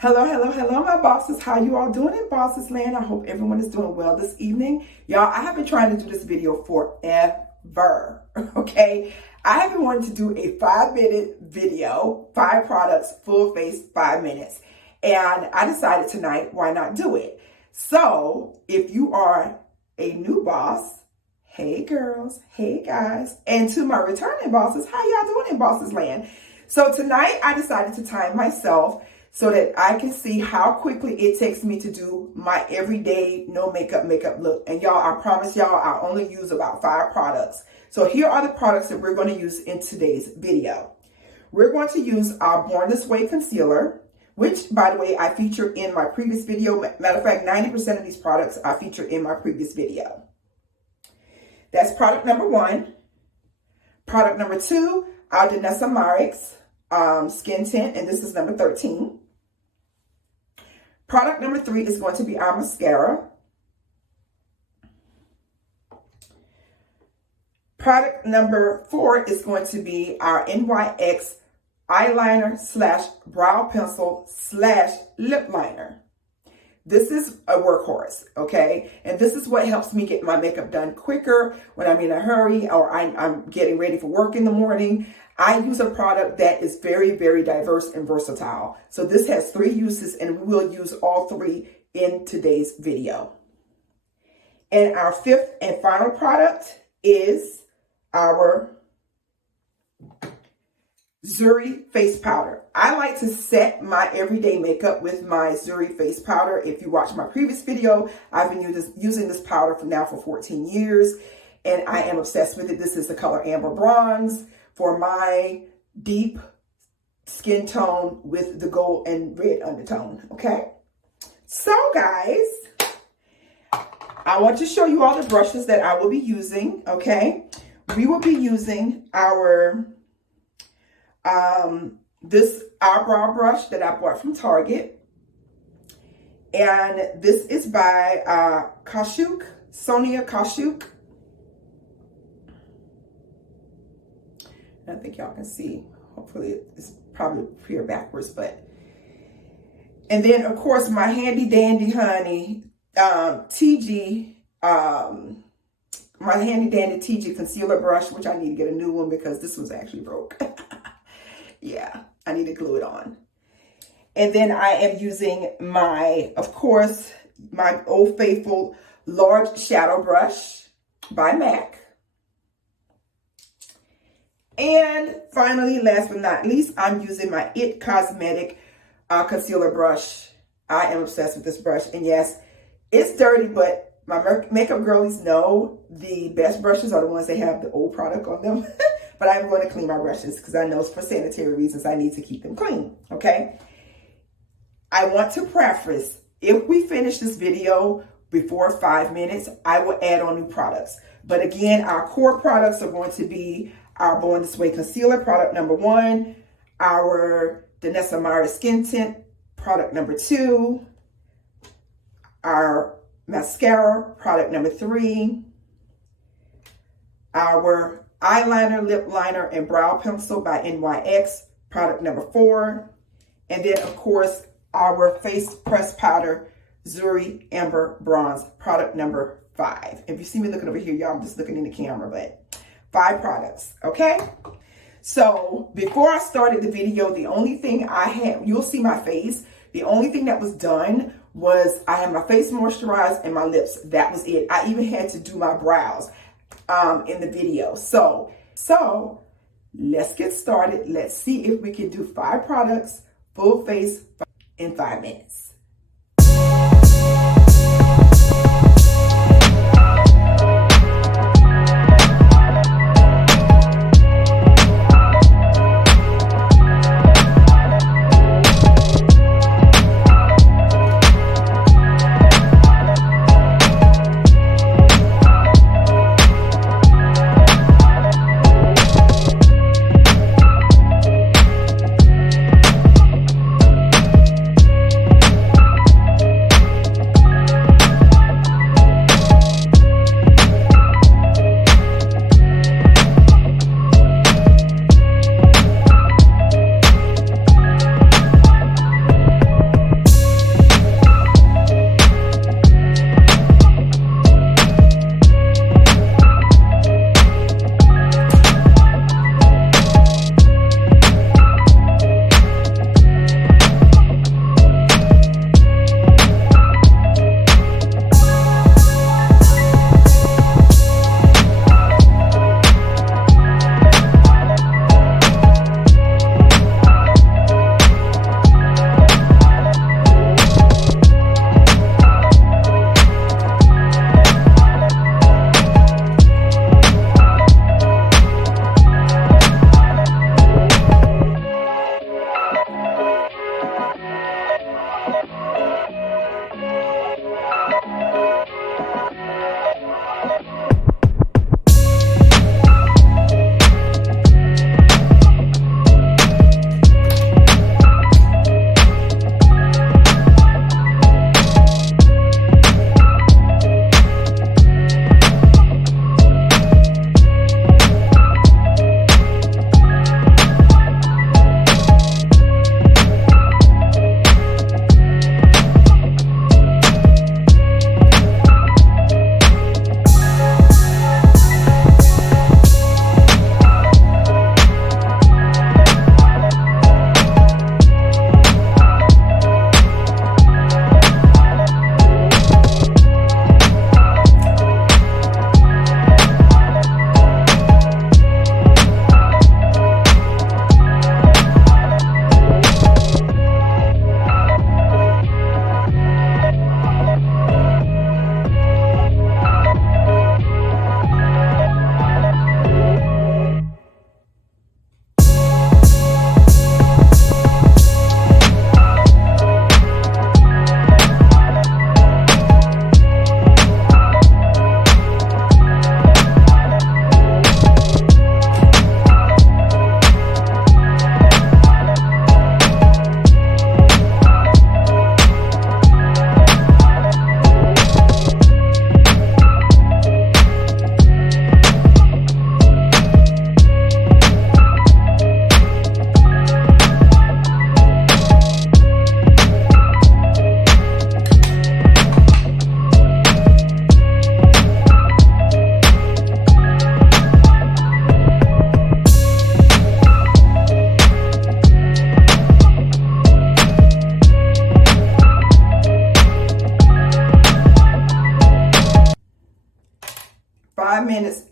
Hello, hello, hello, my bosses. How you all doing in Bosses Land? I hope everyone is doing well this evening. Y'all, I have been trying to do this video forever, okay? I have been wanting to do a 5-minute video, 5 products, full face, 5 minutes. And I decided tonight, why not do it? So if you are a new boss, hey girls, hey guys, and to my returning bosses, how y'all doing in Bosses Land? So tonight I decided to time myself so that I can see how quickly it takes me to do my everyday no makeup look. And y'all, I promise y'all, I only use about 5 products. So here are the products that we're going to use in today's video. We're going to use our Born This Way concealer, which, by the way, I featured in my previous video. Matter of fact, 90% of these products I featured in my previous video. That's product number 1. Product number 2, our Dynessa Myrick's Skin Tint, and this is number 13. Product number 3 is going to be our mascara. Product number 4 is going to be our NYX eyeliner slash brow pencil slash lip liner. This is a workhorse, okay? And this is what helps me get my makeup done quicker when I'm in a hurry or I'm getting ready for work in the morning. I use a product that is very, very diverse and versatile. So this has 3 uses and we will use all 3 in today's video. And our 5th and final product is our Zuri face powder. I like to set my everyday makeup with my Zuri face powder. If you watch my previous video, I've been using this powder for 14 years and I am obsessed with it. This is the color Amber Bronze for my deep skin tone with the gold and red undertone, okay? So guys, I want to show you all the brushes that I will be using, okay? We will be using our this eyebrow brush that I bought from Target. And this is by Sonia Kashuk. I think y'all can see. Hopefully it's probably here backwards, but. And then of course my handy dandy honey TG my handy dandy TG concealer brush, which I need to get a new one because this one's actually broke. Yeah, I need to glue it on. And then I am using my, of course, my Old Faithful large shadow brush by MAC. And finally, last but not least, I'm using my It Cosmetic concealer brush. I am obsessed with this brush. And yes, it's dirty, but my makeup girlies know the best brushes are the ones that have the old product on them. But I'm going to clean my brushes because I know for sanitary reasons I need to keep them clean, okay? I want to preface, if we finish this video before 5 minutes, I will add on new products. But again, our core products are going to be our Born This Way concealer, product number 1, our Dynessa Myrick Skin Tint, product number 2, our mascara, product number 3, our eyeliner, lip liner, and brow pencil by NYX, product number 4. And then, of course, our face press powder, Zuri Amber Bronze, product number 5. If you see me looking over here, y'all, I'm just looking in the camera, but 5 products, okay? So before I started the video, the only thing I had, you'll see my face. The only thing that was done was I had my face moisturized and my lips. That was it. I even had to do my brows in the video. So let's get started. Let's see if we can do 5 products, full face in 5 minutes.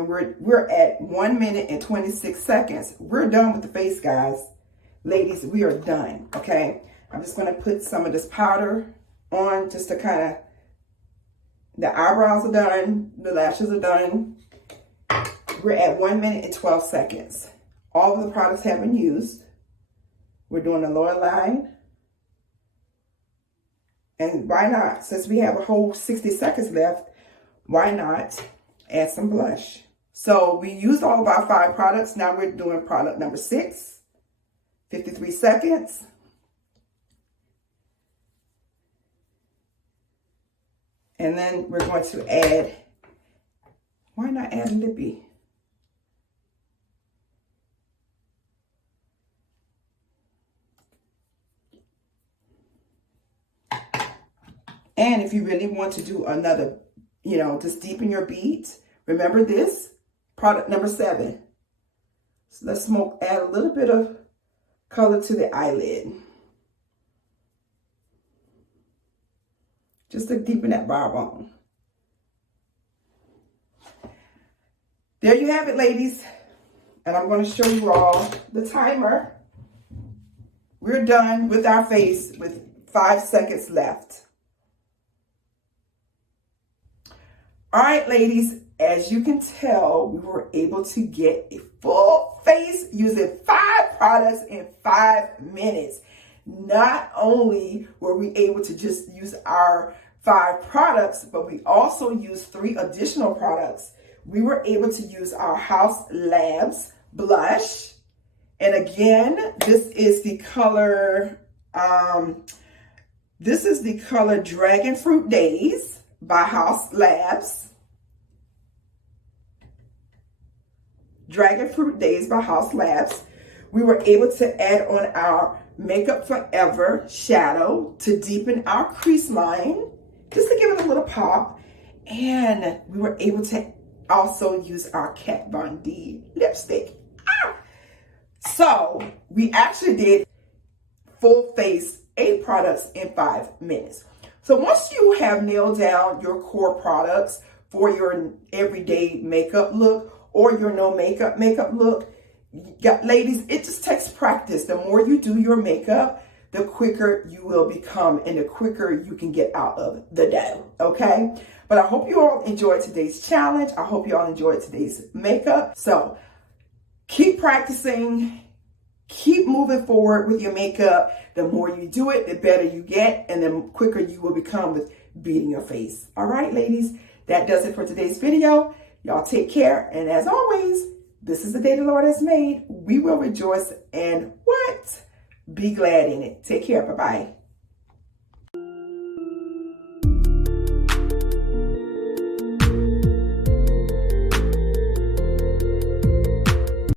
and we're at 1 minute and 26 seconds. We're done with the face, guys. Ladies, we are done, okay? I'm just gonna put some of this powder on just to kind of, the eyebrows are done, the lashes are done. We're at 1 minute and 12 seconds. All of the products have been used. We're doing the lower line. And why not, since we have a whole 60 seconds left, why not add some blush? So we used all of our 5 products. Now we're doing product number 6, 53 seconds. And then we're going to add, why not add a lippy? And if you really want to do another, you know, just deepen your beads, remember this, product number 7. So let's add a little bit of color to the eyelid. Just to deepen that brow bone. There you have it, ladies. And I'm going to show you all the timer. We're done with our face with 5 seconds left. All right, ladies, as you can tell, we were able to get a full face using 5 products in 5 minutes. Not only were we able to just use our 5 products, but we also used 3 additional products. We were able to use our Hous Labs blush. And again, this is the color, Dragon Fruit Days by Hous Labs. Dragon Fruit Days by Hous Labs. We were able to add on our Makeup Forever shadow to deepen our crease line, just to give it a little pop. And we were able to also use our Kat Von D lipstick. So we actually did full face 8 products in 5 minutes. So once you have nailed down your core products for your everyday makeup look or your no makeup look, ladies, it just takes practice. The more you do your makeup, the quicker you will become and the quicker you can get out of the dough, okay? But I hope you all enjoyed today's challenge. I hope you all enjoyed today's makeup. So keep practicing, keep moving forward with your makeup. The more you do it, the better you get, and the quicker you will become with beating your face. All right, ladies, that does it for today's video. Y'all take care, and as always, this is the day the Lord has made. We will rejoice and what? Be glad in it. Take care. Bye-bye.